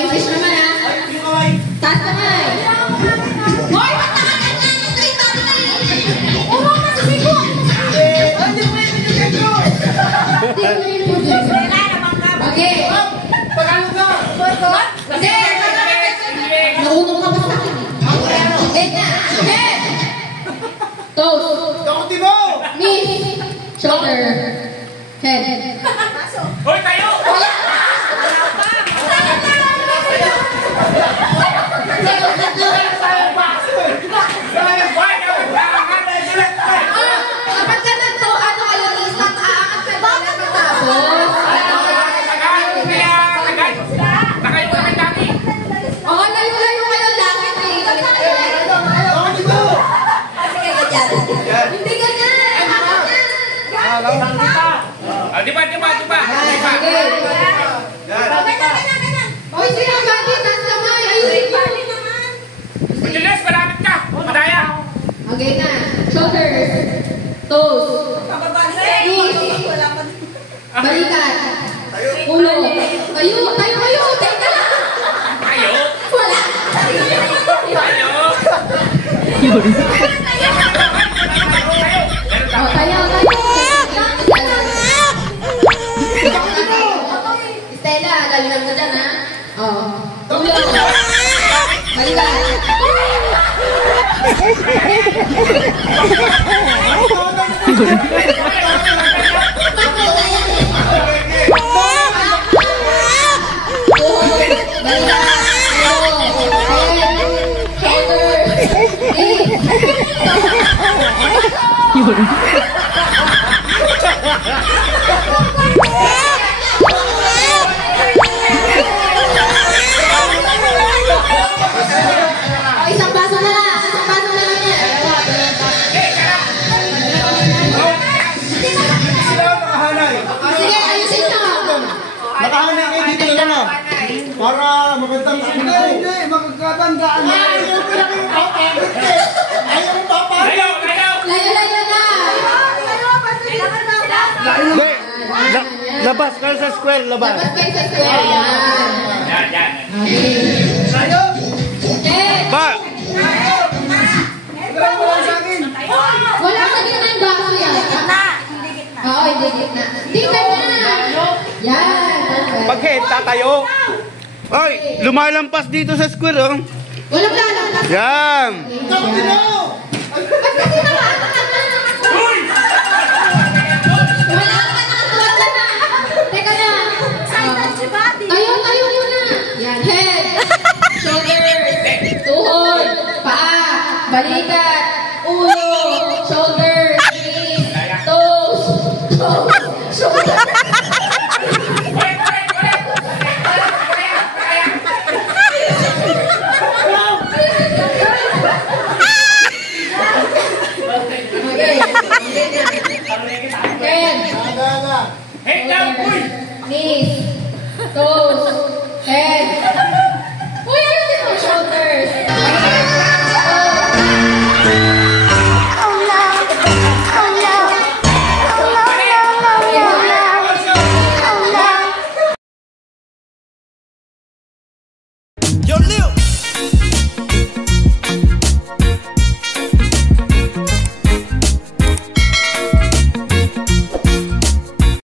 English naman ha. Taas kamay. Hoy, ba't nakakanta ng street natin? Uwa ka sa sigo. Hindi mo yung pinagkakro. Okay. Pagano ka? Kasi. Naunong ka ba sa akin? Wait na. Head. Toes. Dakuti mo. Knees. Shoulder. Head. Hoy, tayo! Kapag ka nagto, ano kayo, isang aangat ka ba na matapos? Oo, layo-layo kayo langit eh. Hindi ganyan. Di ba? Hoy, sino ang bagi? Taas kamay. Ayusin mo. Majalas, malapit ka. Madaya. Okay na. Shoulders. Toes. Knees. Balikat. Ulo. Tayo. Teka lang. Tayo? Wala. Tayo? Tayo. Stella, galingan ka dyan ha. Ulo. Balikat. Isang baso na lang niya. Sige, ayusin nyo. Nakahanay kayo dito na lang. Para magandang hindi, magkakabandaan na. Ayaw mo lang yung papagod eh. Ayaw mo papagod. Layo na. Labas kayo sa square, labas. Labas kayo sa square. Yan. Ba? Wala sa gitna yung baso yan. Oo, hindi gitna. Hindi gitna. Yan. Pag-head, tatayo. Ay, lumalampas dito sa square, oh. Walang lalampas. Yan.